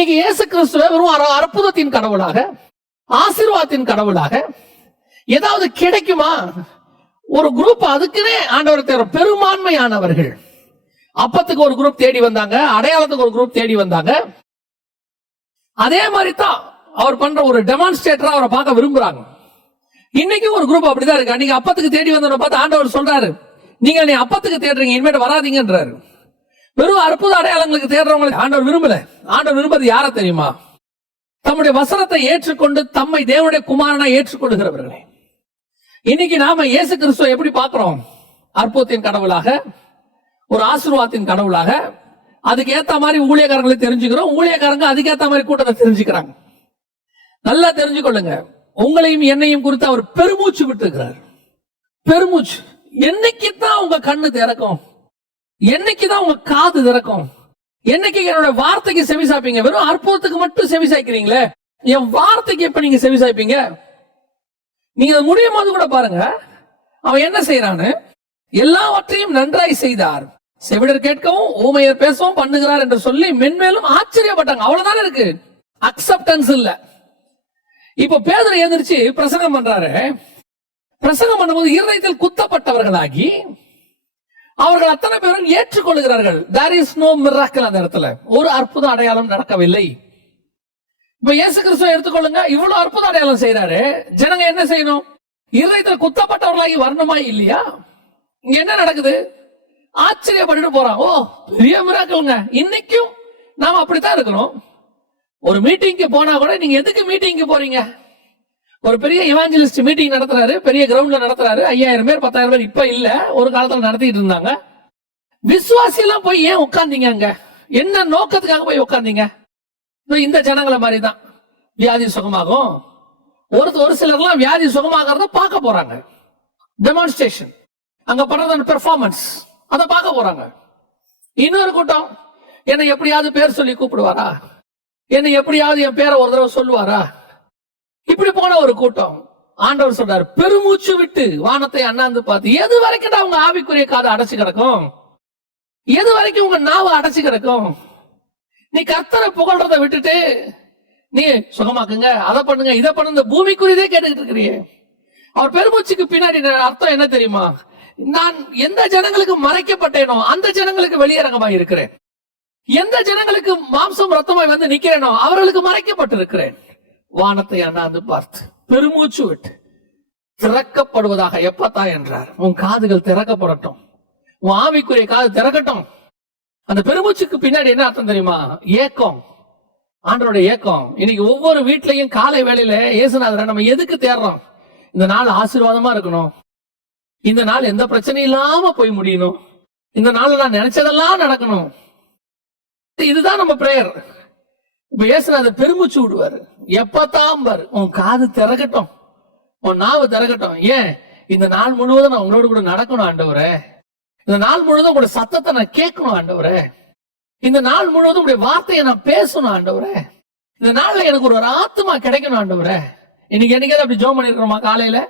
இன்னைக்கு இயேசு கிறிஸ்துவ வெறும் அற்புதத்தின் கடவுளாக, ஆசீர்வாதத்தின் கடவுளாக ஏதாவது கிடைக்குமா? ஒரு குரூப் அதுக்குன்னே ஆண்டவர் தேவை. பெரும்பான்மையானவர்கள் அப்பத்துக்கு ஒரு குரூப் தேடி வந்தாங்க, அடையாளத்துக்கு ஒரு குரூப் தேடி வந்தாங்க. அதே மாதிரி தான் அவர் பண்ற ஒரு டெமான்ஸ்ட்ரேட்டரா அவரை பார்க்க விரும்புறாங்க. இன்னைக்கு ஒரு குரூப் அப்படிதான் இருக்கு. நீங்க அப்பத்துக்கு தேடி வந்தவரை பார்த்து ஆண்டவர் சொல்றாரு, நீங்க நீ அப்பத்துக்கு தேடுறீங்க, இனிமேட்டு வராதீங்கன்றாரு. வெறும் அற்புத அடையாளங்களுக்கு தேடுறவங்களுக்கு ஆண்டவர் விரும்பல. ஆண்டவர் விரும்பது யார தெரியுமா? தம்முடைய வசனத்தை ஏற்றுக்கொண்டு தம்மை தேவனுடைய குமாரனா ஏற்றுக்கொள்கிறவர்களே. இன்னைக்கு நாம இயேசு கிறிஸ்துவை எப்படி பார்க்கிறோம்? அற்புதத்தின் கடவுளாக, ஒரு ஆசீர்வாதத்தின் கடவுளாக. அதுக்கு ஏத்த மாதிரி ஊழியக்காரங்களை தெரிஞ்சுக்கிறோம், ஊழியக்காரங்க அதுக்கேத்த மாதிரி கூட்டத்தை தெரிஞ்சுக்கிறாங்க. நல்லா தெரிஞ்சுக்கொள்ளுங்க, உங்களையும் என்னையும் குறித்து அவர் பெருமூச்சு விட்டு இருக்கிறார். பெருமூச்சு. என்னைக்குதான் உங்க கண்ணு திறக்கும்? என்னைக்குதான் உங்க காது திறக்கும்? என்னைக்கு என்னோட வார்த்தைக்கு செவி சாய்ப்பீங்க? வெறும் அற்புதத்துக்கு மட்டும் செவி சாய்க்கிறீங்களே, என் வார்த்தைக்கு எப்ப நீங்க செவி சாய்ப்பீங்க? நீங்க முடியும் போது கூட பாருங்க, அவன் என்ன செய்யறான்னு. எல்லாவற்றையும் நன்றாய் செய்தார், செவிடர் கேட்கவும் ஊமையர் பேசவும் பண்ணுகிறார் என்று சொல்லி மென்மேலும் ஆச்சரியப்பட்டாங்க. அவ்வளவுதானே இருக்கு, அக்செப்டன்ஸ் இல்ல. இப்ப பேதுரு எந்திரிச்சு பிரசங்கம் பண்றாரு. பிரசங்கம் பண்ணும்போது இருதயத்தில் குத்தப்பட்டவர்களாகி அவர்கள் அத்தனை பேரும் ஏற்றுக்கொள்கிறார்கள். there is no miracle. அந்த இடத்துல ஒரு அற்புத அடையாளம் நடக்கவில்லை. இப்ப இயேசு கிறிஸ்துவை எடுத்துக்கொள்ளுங்க, இவ்வளவு அற்புத அடையாளம் செய்யறாரு. ஜனங்க என்ன செய்யணும்? இருதயத்தில் குத்தப்பட்டவர்களாகி வரணுமா இல்லையா? இங்க என்ன நடக்குது? ஆச்சரியப்பட்டு போறான். ஓ, பெரிய மிராக்கிள்ங்க. இன்னைக்கும் நாம அப்படித்தான் இருக்கிறோம். ஒரு மீட்டிங்க்கு போனா கூட நீங்க எதுக்கு மீட்டிங்க்கு போறீங்க? ஒரு பெரிய இவாஞ்சலிஸ்ட் மீட்டிங் நடத்துறாரு, பெரிய கிரவுண்ட்ல நடத்துறாரு. 5000 பேர் 10,000 பேர் இப்ப இல்ல, ஒரு காலத்துல நடத்திட்டு இருந்தாங்க. விசுவாசி எல்லாம் போய் ஏன் உட்கார்ந்தீங்க? அங்க என்ன நோக்கத்துக்காக போய் உட்கார்ந்தீங்க? இந்த ஜனங்களை மாதிரிதான் வியாதி சுகமாகும். ஒரு சிலர்லாம் வியாதி சுகமாகறத பார்க்க போறாங்க. டெமான்ஸ்ட்ரேஷன் அங்க பண்றது பெர்ஃபார்மன்ஸ், அதை பார்க்க போறாங்க. இன்னொரு கூட்டம் என்னை எப்படியாவது பேர் சொல்லி கூப்பிடுவாரா, என்னை எப்படியாவது என் பேரை ஒரு தடவை சொல்லுவாரா, இப்படி போன ஒரு கூட்டம். ஆண்டவர் சொல்றாரு, பெருமூச்சு விட்டு வானத்தை அண்ணாந்து பார்த்து, எது வரைக்கும் அவங்க ஆவிக்குரிய காதை அடைச்சு கிடக்கும்? எது வரைக்கும் உங்க நாவை அடைச்சு கிடக்கும்? நீ கர்த்தரை புகழ்றதை விட்டுட்டு நீ சுகமாக்குங்க, அதை பண்ணுங்க, இதை பண்ணுங்க, பூமிக்குரியதே கேட்டுக்கிட்டு இருக்கிறியே. அவர் பெருமூச்சுக்கு பின்னாடி அர்த்தம் என்ன தெரியுமா? நான் எந்த ஜனங்களுக்கு மறைக்கப்பட்டேனோ அந்த ஜனங்களுக்கு வெளியரங்கமாய் இருக்கிறேன். எந்த ஜனங்களுக்கு மாம்சம் ரத்தமாய் வந்து நிக்கிறேனோ அவர்களுக்கு மறைக்கப்பட்டிருக்கிறேன். வானத்தை அண்ணாந்து பார்த்து பெருமூச்சு விட்டு திறக்கப்படுவதாக எப்பத்தா என்றார். உன் காதுகள் திறக்கப்படட்டும், உன் ஆவிக்குரிய காது திறக்கட்டும். அந்த பெருமூச்சுக்கு பின்னாடி என்ன அர்த்தம் தெரியுமா? ஏக்கம், ஆண்டவருடைய ஏக்கம். இன்னைக்கு ஒவ்வொரு வீட்லயும் காலை வேளையில இயேசுநாதரை நம்ம எதுக்கு தேடுறோம்? இந்த நாள் ஆசீர்வாதமா இருக்கணும், இந்த நாள் எந்த பிரச்சனையும் இல்லாம போய் முடியணும், இந்த நாள் நான் நினைச்சதெல்லாம் நடக்கணும். இதுதான் நம்ம பிரேயர். இப்ப இயேசுநாதர் பெருமூச்சு விடுவாரு. எப்பத்தான் பாரு, உன் காது திறக்கட்டும், உன் நாவு திறக்கட்டும். ஏன்? இந்த நாள் முழுவதும் நான் உங்களோட கூட நடக்கணும் ஆண்டவரே. இந்த நாள் முழுவதும் உங்களுடைய சத்தத்தை நான் கேட்கணும் ஆண்டவரே. இந்த நாள் முழுவதும் உங்களுடைய வார்த்தையை நான் பேசணும் ஆண்டவரே. இந்த நாள்ல எனக்கு ஒரு ஆத்மா கிடைக்கணும் ஆண்டவரே. இன்னைக்கு என்னைக்காவது அப்படி ஜோம் பண்ணிருக்கிறோமா? காலையில,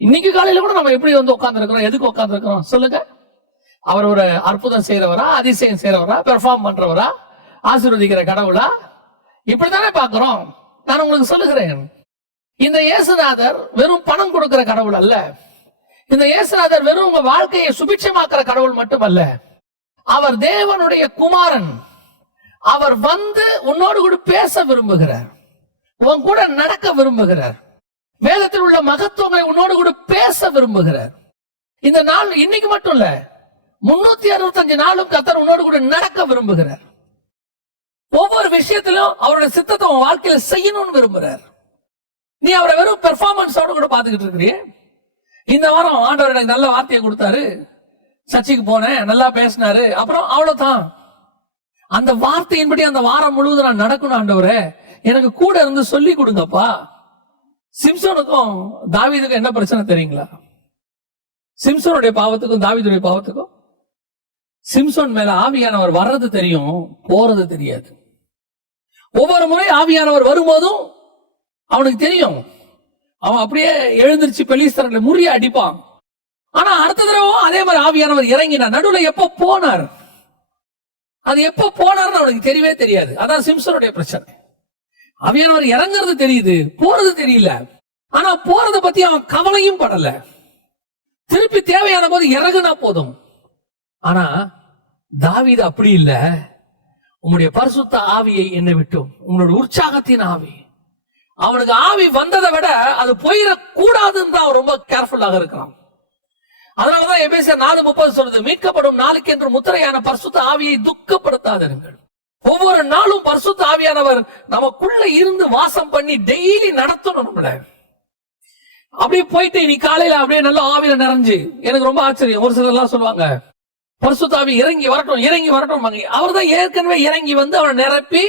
இன்னைக்கு காலையில கூட நம்ம எப்படி வந்து உட்கார்ந்து இருக்கிறோம்? எதுக்கு உட்கார்ந்து இருக்கிறோம் சொல்லுங்க? அவர் ஒரு அற்புதம் செய்யறவரா, அதிசயம் செய்யறவரா, பெர்ஃபார்ம் பண்றவரா, ஆசீர்வதிக்கிற கடவுளா? இப்படித்தானே பாக்குறோம். நான் உங்களுக்கு சொல்லுகிறேன், இந்த இயேசுநாதர் வெறும் பணம் கொடுக்கிற கடவுள் அல்ல. இந்த இயேசுநாதர் வெறும் உங்க வாழ்க்கையை சுபிட்சமாக்குற கடவுள் மட்டுமல்ல. அவர் தேவனுடைய குமாரன். அவர் வந்து உன்னோடு கூட பேச விரும்புகிறார், உன் கூட நடக்க விரும்புகிறார், வேதத்தில் உள்ள மகத்துவங்களை உன்னோடு கூட பேச விரும்புகிறார். இந்த நாள் இன்னைக்கு மட்டும் இல்ல, 365 நாளும் கர்த்தர் உன்னோடு கூட நடக்க விரும்புகிறார். ஒவ்வொரு விஷயத்திலும் அவருடைய சித்தத்தை உன் வாழ்க்கையில செய்யணும்னு விரும்புறார். நீ அவரை வெறும் பெர்ஃபார்மன்ஸோட கூட பாத்துக்கிட்டு இருக்கிறீ. இந்த வாரம் ஆண்டவர் எனக்கு நல்ல வார்த்தையை கொடுத்தாரு, சர்ச்சைக்கு போனேன், நல்லா பேசினாரு, அப்புறம் அவ்வளவுதான். அந்த வார்த்தையின்படி அந்த வாரம் முழுவதும் நான் நடக்கணும் ஆண்டவரே, எனக்கு கூட இருந்து சொல்லி கொடுங்கப்பா. சிம்சோனுக்கும் தாவீதுக்கும் என்ன பிரச்சனை தெரியுங்களா? சிம்சோனுடைய பாவத்துக்கும் தாவீதுடைய பாவத்துக்கும், சிம்சோன் மேல ஆவியானவர் வர்றது தெரியும், போறது தெரியாது. ஒவ்வொரு முறை ஆவியானவர் வரும்போதும் அவனுக்கு தெரியும், அவன் அப்படியே எழுந்திருச்சு பெலிஸ்தர்களை முறிய அடிப்பான். ஆனா அடுத்த தடவை அதே மாதிரி ஆவியானவர் இறங்கினார். நடுவில் எப்ப போனார்? அது எப்ப போனார்னு அவனுக்கு தெரியவே தெரியாது. அதான் சிம்சனுடைய பிரச்சனை. ஆவியானவர் இறங்குறது தெரியுது, போறது தெரியல. ஆனா போறத பத்தி அவன் கவலையும் படல. திருப்பி தேவையான போது இறங்குனா போதும். ஆனா தாவீது அப்படி இல்ல. உம்முடைய பரிசுத்த ஆவியை என்னை விட்டும், உங்களுடைய உற்சாகத்தின் ஆவி. அவனுக்கு ஆவி வந்ததை விட அது போயிடக்கூடாதுன்னு தான் அவன் ரொம்ப கேர்ஃபுல்லாக இருக்கிறான். அதனாலதான் எபேசியர் 4:30 சொல்றது, மீட்கப்படும் நாளுக்கு என்று முத்திரையான பரிசுத்த ஆவியை துக்கப்படுத்தாதீர்கள். ஒவ்வொரு நாளும் பரிசுத்த ஆவியானவர் நமக்குள்ள இருந்து வாசம் பண்ணி டெய்லி நடத்தணும் நம்மள. அப்படியே போயிட்டு நீ காலையில அப்படியே நல்லா ஆவியில நிறைஞ்சு, எனக்கு ரொம்ப ஆச்சரியம், ஒரு சிலர் எல்லாம் சொல்லுவாங்க பரிசுத்த ஆவி இறங்கி வரட்டும் இறங்கி வரட்டும். அவர் தான் ஏற்கனவே இறங்கி வந்து அவனை நிரப்பி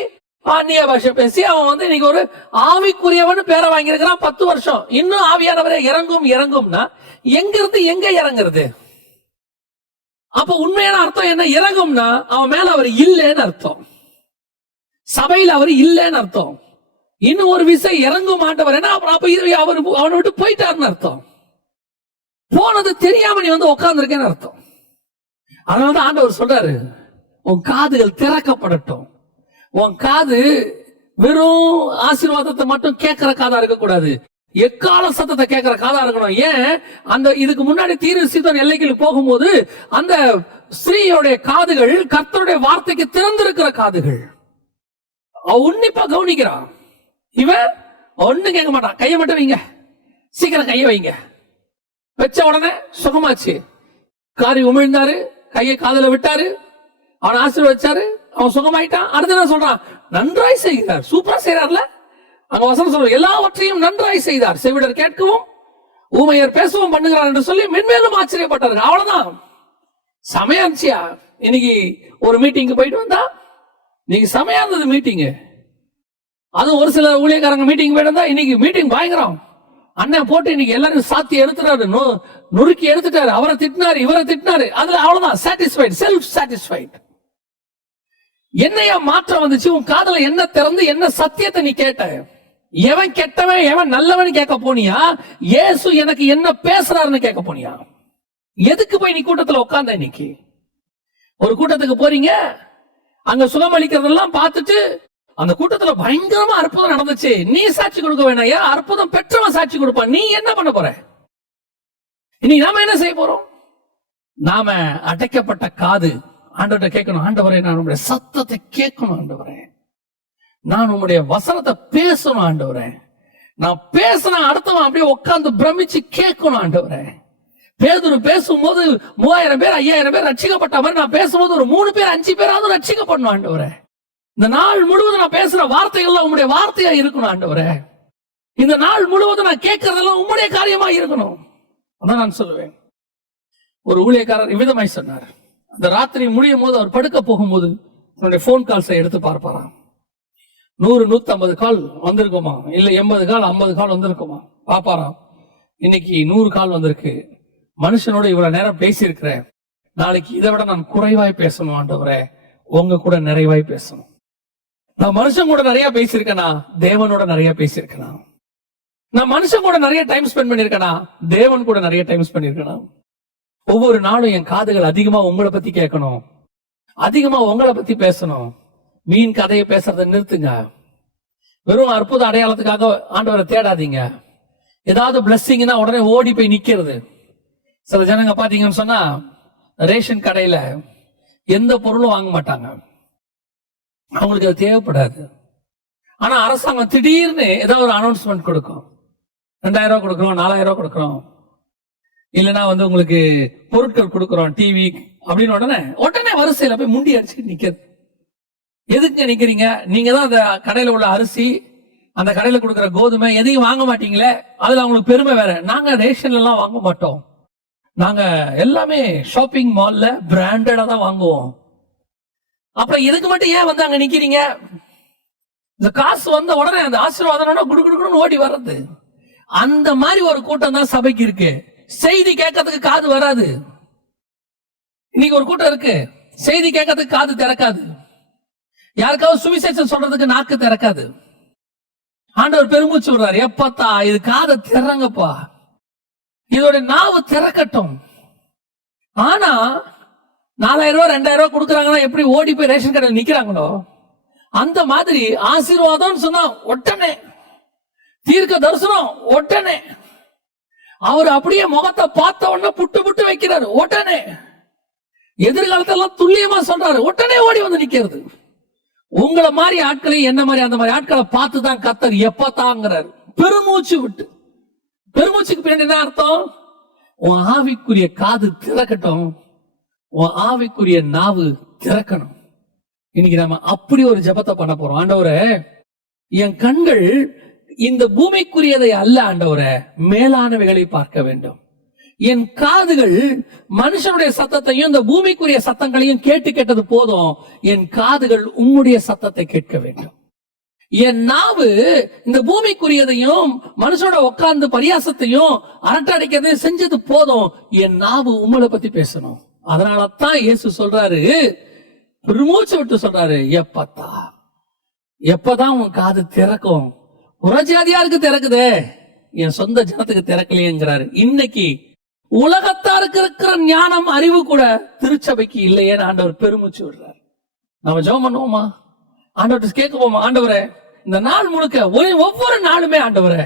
அந்நிய பாஷை பேசி அவன் வந்து இன்னைக்கு ஒரு ஆவிக்குரியவன் பேரை வாங்கியிருக்கிறான் 10 வருஷம். இன்னும் ஆவியானவரை இறங்கும் இறங்கும்னா எங்க இருந்து எங்க இறங்குறது? அப்ப உண்மையான அர்த்தம் என்ன? இறங்கும்னா அவன் மேல அவர் இல்லைன்னு அர்த்தம், சபையில் அவர் இல்லைன்னு அர்த்தம். இன்னும் ஒரு விசை இறங்கும் ஆண்டவர் என்ன, அப்ப அவர் அவனை விட்டு போயிட்டாருன்னு அர்த்தம். போனது தெரியாம நீ வந்து உட்கார்ந்து இருக்கேன்னு அர்த்தம். அதனாலதான் ஆண்டவர் சொல்றாரு, உன் காதுகள் திறக்கப்படட்டும். உன் காது வெறும் ஆசீர்வாதத்தை மட்டும் கேட்கிற காதா இருக்க கூடாது, எக்கால சத்தத்தை கேட்கிற காதா இருக்கணும். ஏன்? அந்த இதுக்கு முன்னாடி தீரு சீதோன் எல்லைக்கு போகும்போது அந்த ஸ்திரீயோடைய காதுகள் கர்த்தருடைய வார்த்தைக்கு திறந்திருக்கிற காதுகள். உன்னிப்பா கவனிக்கிறான். இவன் ஒண்ணு கேட்க மாட்டான். கையை மட்டும் வைங்க, சீக்கிரம் கையை வைங்க. வச்ச உடனே சுகமாச்சு. காரி உமிழ்ந்தாரு, கையை காதுல விட்டாரு, அவன் ஆசீர்வதிச்சாரு, அவன் சுகமாயிட்டான். அடுத்து என்ன சொல்றான்? நன்றாய் செய்கிறார். சூப்பரா செய்யறார்ல. அங்க வசனம் சொல்ற, எல்லாவற்றையும் நன்றாய் செய்தார், செவிடர் கேட்கவும் ஊமையர் பேசவும் பண்ணுகிறார் என்று சொல்லி மென்மேலும் ஆச்சரியப்பட்டார்கள். அவ்வளவுதான். செமையா இருந்துச்சியா? இன்னைக்கு ஒரு மீட்டிங்கு போயிட்டு வந்தா நீங்க செமையா இருந்தது மீட்டிங். அதுவும் ஒரு சில ஊழியக்காரங்க மீட்டிங் போயிட்டு வந்தா இன்னைக்கு மீட்டிங் பயங்கரம். அண்ணன் போட்டு இன்னைக்கு எல்லாரும் சாத்தி எடுத்துறாரு, நொறுக்கி எடுத்துட்டாரு, அவரை திட்டினாரு, இவரை திட்டினாரு. அதுல அவ்வளவுதான், சாட்டிஸ்ஃபைட், செல்ஃப் சாட்டிஸ்ஃபைட். என்னையா மாற்றம் வந்துச்சு? உன் காதல என்ன திறந்து என்ன சத்தியத்தை நீ கேட்ட? எவன் கெட்டவன் எவன் நல்லவன் கேட்க போனியா? இயேசு எனக்கு என்ன பேசுறாருன்னு கேட்க போனியா? எதுக்கு போய் நீ கூட்டத்துல உட்கார்ந்த? இன்னைக்கு ஒரு கூட்டத்துக்கு போறீங்க, அங்க சுகமளிக்கிறதெல்லாம் பார்த்துட்டு அந்த கூட்டத்துல பயங்கரமா அற்புதம் நடந்துச்சு, நீ சாட்சி கொடுக்க வேணாயா? அற்புதம் பெற்றவன் சாட்சி கொடுப்பான். நீ என்ன பண்ண போற? இன்னைக்கு நாம என்ன செய்ய போறோம்? நாம அடைக்கப்பட்ட காது ஆண்டவரை கேட்கணும். ஆண்டவரே, நான் உங்களுடைய சத்தத்தை கேட்கணும். ஆண்டவரே, நான் உங்களுடைய வசனத்தை பேசணும். ஆண்டவரே, நான் பேசினா அடுத்தவன் அப்படியே உட்கார்ந்து பிரமிச்சு கேட்கணும். ஆண்டவரே, பேதுரு பேசும்போது 3000 பேர் 5000 பேர் ரட்சிக்கப்பட்ட மாதிரி நான் பேசும்போது ஒரு 3 பேர் 5 பேராவது ரட்சிக்கப்படணும். ஆண்டவரே, இந்த நாள் முழுவதும் நான் பேசுற வார்த்தைகள்லாம் உங்களுடைய வார்த்தையா இருக்கணும். ஆண்டவரே, இந்த நாள் முழுவதும் நான் கேட்கறதெல்லாம் உங்களுடைய காரியமா இருக்கணும். அதான் நான் சொல்லுவேன். ஒரு ஊழியக்காரர் இவ்விதமாய் சொன்னார். அந்த ராத்திரி முடியும் போது அவர் படுக்க போகும்போது தன்னுடைய போன் கால்ஸை எடுத்து பார்ப்பாராம். 100-150 கால் வந்திருக்குமா, இல்ல 80 கால் 50 கால் வந்திருக்குமா பாப்பாராம். இன்னைக்கு 100 கால் வந்திருக்கு. மனுஷனோட இவ்வளவு நேரம் பேசியிருக்கிறேன், நாளைக்கு இதை விட நான் குறைவாய் பேசணும். ஆண்டவரே, உங்க கூட நிறைவாய் பேசணும். நான் மனுஷன் கூட நிறைய பேசியிருக்கேனா? தேவனோட நிறைய பேசியிருக்கேனா? நான் மனுஷன் கூட நிறைய டைம் ஸ்பெண்ட் பண்ணிருக்கேனா? தேவன் கூட நிறைய டைம் ஸ்பெண்ட் பண்ணிருக்கேனா? ஒவ்வொரு நாளும் என் காதுகள் அதிகமா உங்களை பத்தி கேட்கணும், அதிகமா உங்களை பத்தி பேசணும். மீன் கதையை பேசுறதை நிறுத்துங்க. வெறும் அற்புத அடையாளத்துக்காக ஆண்டவரை தேடாதீங்க. ஏதாவது பிளஸ்ஸிங்னா உடனே ஓடி போய் நிக்கிறது. சில ஜனங்க பாத்தீங்கன்னு சொன்னா ரேஷன் கடையில எந்த பொருளும் வாங்க மாட்டாங்க, அவங்களுக்கு அது தேவைப்படாது. ஆனா அரசாங்கம் திடீர்னு ஏதாவது ஒரு அனௌன்ஸ்மெண்ட் கொடுக்கும், 2000 ரூபாய் கொடுக்குறோம், 4000 ரூபாய் கொடுக்குறோம், இல்லைன்னா வந்து உங்களுக்கு பொருட்கள் கொடுக்குறோம், டிவி அப்படின்னு உடனே வரிசையில போய் முண்டி அடிச்சுட்டு நிக்கிறது. எதுக்கு நிக்கிறீங்க? நீங்க தான் அந்த கடையில உள்ள அரிசி, அந்த கடையில கொடுக்குற கோதுமை எதையும் வாங்க மாட்டீங்களே, அதுல அவங்களுக்கு பெருமை வேற. நாங்க ரேஷன்ல எல்லாம் வாங்க மாட்டோம், நாங்க எல்லாமே ஷாப்பிங் மால்ல பிராண்டடா தான் வாங்குவோம். அப்புறம் இதுக்கு மட்டும் ஏன் வந்து அங்க நிக்கிறீங்க? இந்த காசு வந்த உடனே அந்த ஆசீர்வாதம் குடுக்குன்னு ஓடி வர்றது. அந்த மாதிரி ஒரு கூட்டம் தான் சபைக்கு இருக்கு. செய்தி கேட்கறதுக்கு காது வராது. இன்னைக்கு ஒரு கூட்டம் இருக்கு, செய்தி கேட்கறதுக்கு காது திறக்காது, யாருக்காவது சுவிசேஷம் சொல்றதுக்கு நாக்கு திறக்காது. ஆண்டவர் பெருமூச்சு விடுறாரு, எப்பத்தா இது காதை திறங்கப்பா, இதோட நாவு திறக்கட்டும். ஆனா 4000 ரூபாய் 2000 ரூபாய் கொடுக்கறாங்கன்னா எப்படி ஓடி போய் ரேஷன் கடையில் நிக்கிறாங்களோ அந்த மாதிரி ஆசீர்வாதம் சொன்னா உடனே, தீர்க்க தரிசனம் உடனே, அவர் அப்படியே முகத்தை பார்த்த உடனே புட்டு புட்டு வைக்கிறாரு உடனே, எதிர்காலத்தெல்லாம் துல்லியமா சொல்றாரு உடனே ஓடி வந்து நிக்கிறது. உங்களை மாதிரி ஆட்களை, என்ன மாதிரி அந்த மாதிரி ஆட்களை பார்த்துதான் கர்த்தர் எப்பதாங்கிறாரு. பெருமூச்சு விட்டு. பெருமூச்சுக்கு பின்னாடி என்ன அர்த்தம்? உன் ஆவிக்குரிய காது திறக்கட்டும், உன் ஆவிக்குரிய நாவு திறக்கணும். இன்னைக்கு நம்ம அப்படி ஒரு ஜெபத்தை பண்ண போறோம். ஆண்டவரே, என் கண்கள் இந்த பூமிக்குரியதை அல்ல ஆண்டவரே, மேலானவைகளை பார்க்க வேண்டும். என் காதுகள் மனுஷனுடைய சத்தத்தையும் இந்த பூமிக்குரிய சத்தங்களையும் கேட்டு கேட்டது போதும். என் காதுகள் உம்முடைய சத்தத்தை கேட்க வேண்டும். என் நாவு இந்த பூமிக்குரியதையும் மனுஷனோட உட்கார்ந்து பரியாசத்தையும் அரட்டை அடிக்கிறதையும் செஞ்சது போதும். என் நாவு உம்மளை பத்தி பேசணும். அதனாலதான் இயேசு சொல்றாரு, பெருமூச்சு விட்டு சொல்றாரு, எப்பதான் உன் காது திறக்கும்? புறஜாதியாருக்கு திறக்குதே, என் சொந்த ஜனத்துக்கு திறக்கலையேங்கிறாரு. இன்னைக்கு உலகத்தாருக்கு இருக்கிற ஞானம், அறிவு கூட திருச்சபைக்கு இல்லையேன்னு ஆண்டவர் பெருமூச்சு விடுறாரு. நம்ம ஜெபம் பண்ணுவோமா? ஆண்டவர்கிட்ட கேட்குவோமா? ஆண்டவரே, இந்த நாள் முழுக்க ஒவ்வொரு நாளுமே ஆண்டவரே,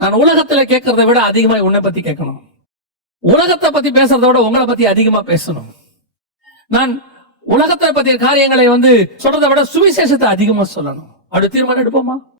நான் உலகத்துல கேட்கறதை விட அதிகமா உன்னை பத்தி கேட்கணும். உலகத்தை பத்தி பேசுறதை விட உங்களை பத்தி அதிகமா பேசணும். நான் உலகத்தை பத்திய காரியங்களை சொல்றதை விட சுவிசேஷத்தை அதிகமா சொல்லணும். அப்படி தீர்மானம் எடுப்போமா?